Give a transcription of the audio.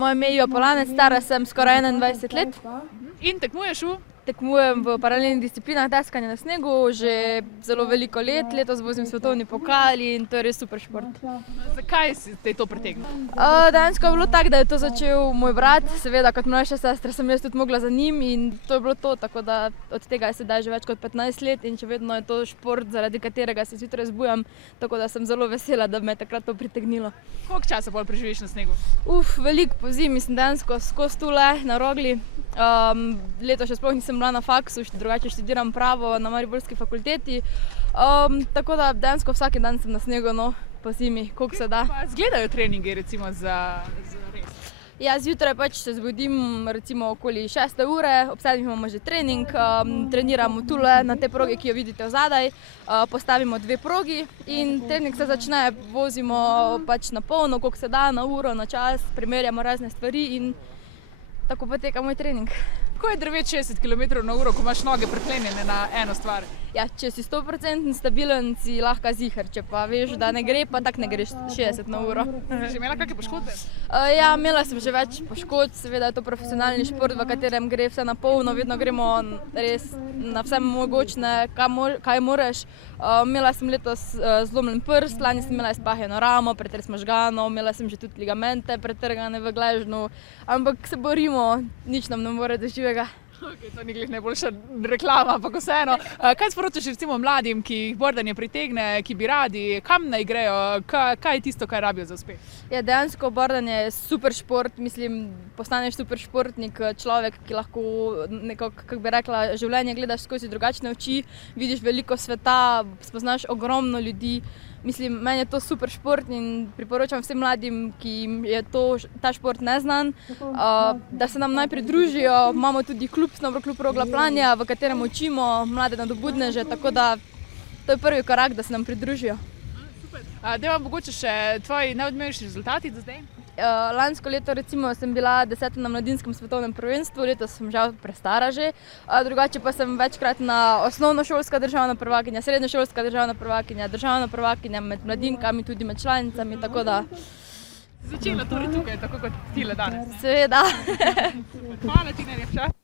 Moje ime je Iva Polanec, stara sem skoraj 21 let. In tekmuješ v? Tekmujem v paralelnih disciplinah deskanja na snegu že zelo veliko let. Letos vozim svetovni pokal in to je res super šport. Zakaj si te to pritegnil? Dejansko je bilo tako, da je to začel moj brat. Seveda, kot mlajša sestra sem jaz tudi mogla za njim in to je bilo to. Tako da od tega je sedaj že več kot 15 let in še vedno je to šport, zaradi katerega se zjutraj zbujam. Tako da sem zelo vesela, da me je takrat to pritegnilo. Koliko časa bolj preživiš na snegu? Veliko pozimi, sem dejansko skozi tule na Rogli. Letos še sploh nisem bila na faksu, drugače študiram pravo na Mariborski fakulteti. Tako da dejansko vsak dan sem na snegu, po zimi, koliko se da. Pa izgledajo treningi recimo za res? Ja, zjutraj pač se zbudim recimo okoli 6. ure, ob 7. imamo že trening, treniramo tule na te progi, ki jo vidite vzadaj, postavimo 2 progi in trening se začne, vozimo pač na polno, koliko se da, na uro, na čas, primerjamo razne stvari in tako poteka moj trening. Kako je drveti 60 km/h, ko imaš noge priklenjene na eno stvar? Ja, če si 100% stabilen, si lahko ziher, če pa veš, da ne gre, pa tako ne greš 60 na uro. Si že imela kakšne poškodbe? Ja, imela sem že več poškodb, seveda je to profesionalni šport, v katerem gre vse na polno, vedno gremo res na vse mogočne, kaj moreš. Imela sem letos zlomljen prst, lani sem imela izpahljeno ramo, pretres možganov, imela sem že tudi ligamente pretrgane v gležnju, ampak se borimo, nič nam ne more do živega. Okay, to ni glih najboljša reklama, ampak vseeno. Kaj sporočaš recimo mladim, ki jih bordanje pritegne, ki bi radi, kam naj grejo, kaj je tisto, kaj rabijo za uspeh? Ja, dejansko bordanje je super šport, mislim, postaneš super športnik, človek, ki lahko nekako, kako bi rekla, življenje gledaš skozi drugačne oči, vidiš veliko sveta, spoznaš ogromno ljudi. Mislim, meni je to super šport in priporočam vsem mladim, ki jim je ta šport neznan, da se nam naj pridružijo. Imamo tudi klub Rogla Planja, v katerem učimo mlade nadobudneže, tako da to je prvi korak, da se nam pridružijo. Super. Deva mogoče še tvoji najodmevnejši rezultati do zdaj? Lansko leto recimo sem bila 10. na mladinskem svetovnem prvenstvu, letos sem žal prestara že, drugače pa sem večkrat na osnovnošolska državna prvakinja, srednješolska državna prvakinja med mladinkami, tudi med članicami, tako da... Začela torej tukaj, tako kot tile danes? Seveda. Hvala ti najlepša.